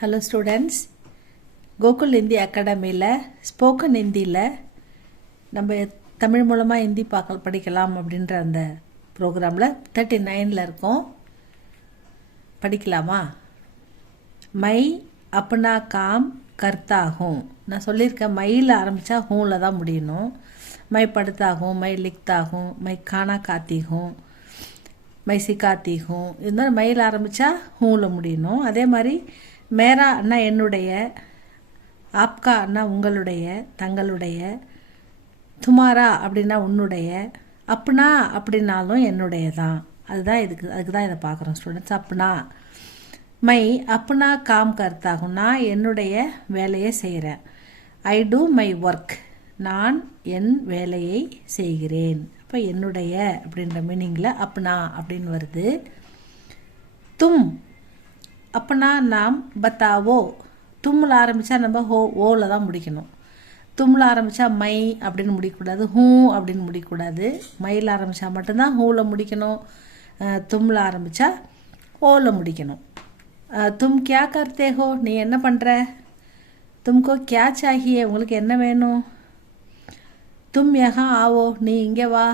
Hello students, Gokul Hindi அகாடமியில் spoken ஹிந்தியில் நம்ம தமிழ் மூலமாக ஹிந்தி படிக்கலாம் அப்படின்ற அந்த ப்ரோக்ராமில் 39 இருக்கோம். படிக்கலாமா? மை அப்னா காம் கர்த்தா ஹூம். நான் சொல்லியிருக்கேன், மையில் ஆரம்பித்தா ஹூமில் தான் முடியணும். மை படுத்தா ஹூம், மை லிக்தா ஹூம், மை கானா காத்தி ஹூம், மை சிக்காத்தி ஹூம். இது மாதிரி மையில் ஆரம்பித்தா ஹூமில் முடியணும். அதே மாதிரி மேரா அண்ணா என்னுடைய, ஆப்கா அண்ணா உங்களுடைய, தங்களுடைய, துமாரா அப்படின்னா உன்னுடைய, அப்னா அப்படின்னாலும் என்னுடைய தான். அதுதான் அதுக்கு தான் இதை பார்க்குறோம் ஸ்டூடெண்ட்ஸ். அப்னா மை அப்னா காம் கர்த்தாகும், நான் என்னுடைய வேலையை செய்கிறேன். ஐ டூ மை ஒர்க், நான் என் வேலையை செய்கிறேன். இப்போ என்னுடைய அப்படின்ற மீனிங்கில் அப்னா அப்படின்னு வருது. தும் அப்பனா நாம் பத்தாவோ. தும்மில் ஆரம்பித்தா நம்ம ஓவில் தான் முடிக்கணும். தும்மில் ஆரம்பித்தா மை அப்படின்னு முடிக்கக்கூடாது, ஹூ அப்படின்னு முடிக்கக்கூடாது. மையில் ஆரம்பித்தா மட்டும்தான் ஹூவில் முடிக்கணும். தும்மில் ஆரம்பித்தா ஓவில் முடிக்கணும். தும் கியா கர்த்தே ஹோ, நீ என்ன பண்ணுற? தும்கோ கியா சாகியே, உங்களுக்கு என்ன வேணும்? தும் யஹா ஆவோ, நீ இங்கே வா.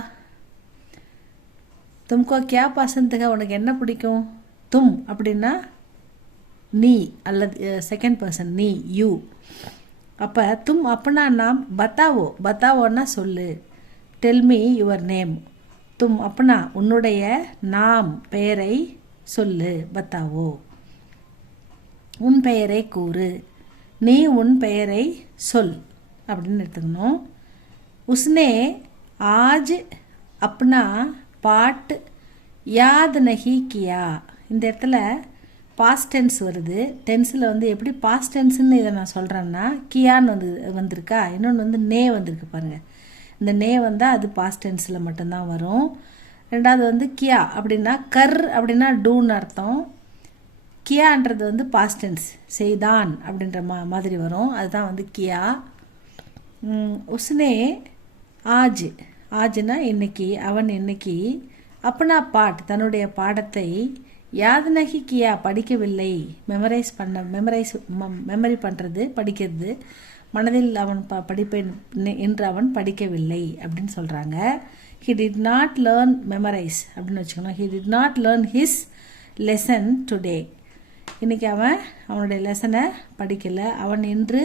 தும்கோ கியா பசந்துக, உனக்கு என்ன பிடிக்கும்? தும் அப்படின்னா நீ அல்லது செகண்ட் பர்சன், நீ, யூ. அப்போ தும் அப்பனா நாம் பத்தாவோ. பத்தாவோன்னா சொல்லு. Tell me your name. தும் அப்பனா உன்னுடைய நாம் பெயரை சொல்லு. பத்தாவோ, உன் பெயரை கூறு. நீ உன் பெயரை சொல் அப்படின்னு எடுத்துக்கணும். உஸ்னே ஆஜ் அப்னா பாட் யாத் நஹி கியா. இந்த இடத்துல பாஸ்ட் டென்ஸ் வருது. டென்ஸில் எப்படி பாஸ்ட் டென்ஸுன்னு இதை நான் சொல்கிறேன்னா, கியான்னு வந்திருக்கா, இன்னொன்று நே வந்திருக்கு பாருங்கள். இந்த நே வந்தால் அது பாஸ்ட் டென்ஸில் மட்டும்தான் வரும். ரெண்டாவது கியா அப்படின்னா கர் அப்படின்னா டூன்னு அர்த்தம். கியான்றது பாஸ்ட் டென்ஸ், செய்தான் அப்படின்ற மாதிரி வரும். அதுதான் கியா. உஸ்னே ஆஜ், ஆஜ்னா இன்னைக்கு, அவன் இன்னைக்கு, அப்பனா பாட் தன்னுடைய பாடத்தை, யாத் நஹி கியா படிக்கவில்லை, மெமரி பண்ணுறது, படிக்கிறது, மனதில் அவன் படிப்பேன் என்று அவன் படிக்கவில்லை அப்படின்னு சொல்கிறாங்க. He did not learn memorise அப்படின்னு வச்சுக்கணும். He did not learn his lesson today. இன்றைக்கி அவன் அவனுடைய லெசனை படிக்கலை. அவன் இன்று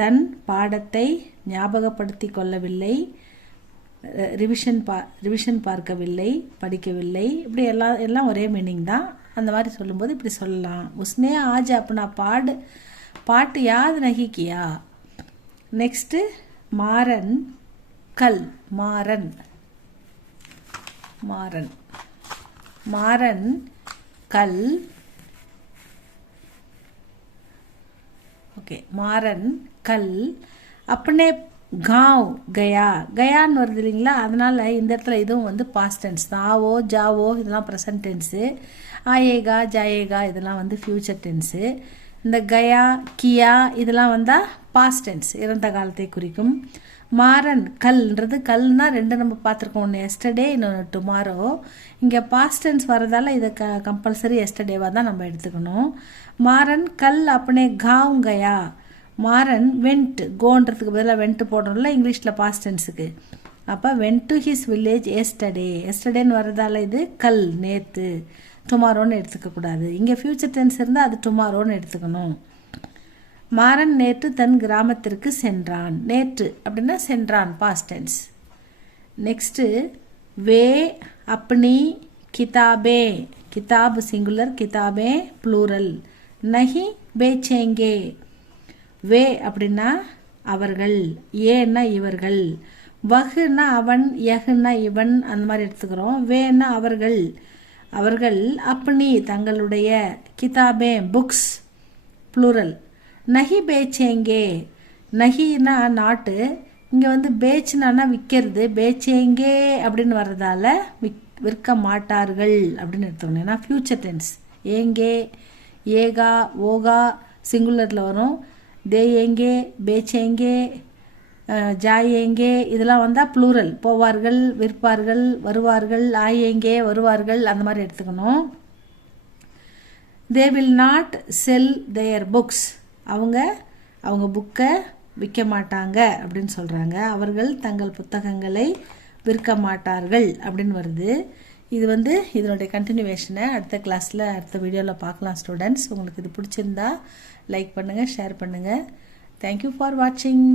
தன் பாடத்தை ஞாபகப்படுத்தி கொள்ளவில்லை, ரிவிஷன் பார்க்கவில்லை, படிக்கவில்லை. இப்படி எல்லாம் ஒரே மீனிங் தான். அந்த மாதிரி சொல்லும்போது இப்படி சொல்லலாம். உஸ்னே ஆஜ் அப்னா பாட்டு யாத் நஹி கியா. நெக்ஸ்ட்டு மாறன் கல். மாறன் மாறன் மாறன் கல். ஓகே, மாறன் கல் அப்பனே காவ் கயா. கயான்னு வருது இல்லைங்களா, அதனால் இந்த இடத்துல இதுவும் பாஸ்ட் டென்ஸ் தான். ஆவோ ஜாவோ இதெல்லாம் ப்ரெசன்ட் டென்ஸு. ஆயேகா ஜாயேகா இதெல்லாம் ஃப்யூச்சர் டென்ஸு. இந்த கயா கியா இதெல்லாம் வந்தால் பாஸ்ட் டென்ஸ், இறந்த காலத்தை குறிக்கும். மாறன் கல்ன்றது, கல்னா ரெண்டு நம்ம பார்த்துருக்கோம், ஒன்று எஸ்டர்டே, இன்னொன்று டுமாரோ. இங்கே பாஸ்ட் டென்ஸ் வரதால் இதை கம்பல்சரி எஸ்டர்டேவாக தான் நம்ம எடுத்துக்கணும். மாறன் கல் அப்பனே காவ் கயா. மாறன் வெண்ட், கோன்றதுக்கு பதிலாக வெண்ட்டு போடுறோம்ல இங்கிலீஷில் பாஸ்ட் டென்ஸுக்கு. அப்போ went to his village yesterday. எஸ்டர்டேன்னு வரதால இது கல், நேற்று. டுமாரோன்னு எடுத்துக்கக்கூடாது. இங்கே ஃப்யூச்சர் டென்ஸ் இருந்தால் அது டுமாரோன்னு எடுத்துக்கணும். மாறன் நேற்று தன் கிராமத்திற்கு சென்றான். நேற்று அப்படின்னா சென்றான், பாஸ்ட் டென்ஸ். நெக்ஸ்ட்டு வே அப்னி கிதாபே. கிதாப் சிங்குலர், கிதாபே ப்ளூரல். நஹி பேச்சேங்கே. வே அப்படின்னா அவர்கள், ஏன்னா இவர்கள், வகுன்னா அவன், யகுன்னா இவன், அந்த மாதிரி எடுத்துக்கிறோம். வேன்னா அவர்கள், அவர்கள் அப்பனி தங்களுடைய, கிதாபே புக்ஸ் ப்ளூரல். நஹி பேச்சேங்கே. நஹின்னா நாட்டு, இங்கே பேச்சுனா விற்கிறது, பேச்சேங்கே அப்படின்னு வர்றதால விற்க மாட்டார்கள் அப்படின்னு எடுத்துக்கணும். ஏன்னா ஃப்யூச்சர் டென்ஸ். ஏங்கே, ஏகா, ஓகா சிங்குலரில் வரும். தேயேங்கே, பேச்சேங்கே, ஜாயேங்கே இதெல்லாம் வந்தால் ப்ளூரல். போவார்கள், விற்பார்கள், வருவார்கள், ஆயேங்கே வருவார்கள், அந்த மாதிரி எடுத்துக்கணும். They will not sell their books. அவங்க புக்கை விற்க மாட்டாங்க அப்படின்னு சொல்கிறாங்க. அவர்கள் தங்கள் புத்தகங்களை விற்க மாட்டார்கள் அப்படின்னு வருது. இது இதனுடைய கண்டினியூவேஷனை அடுத்த கிளாஸில் அடுத்த வீடியோவில் பார்க்கலாம் ஸ்டூடெண்ட்ஸ். உங்களுக்கு இது பிடிச்சிருந்தா லைக் பண்ணுங்கள், ஷேர் பண்ணுங்கள். தேங்க்யூ ஃபார் வாட்சிங்.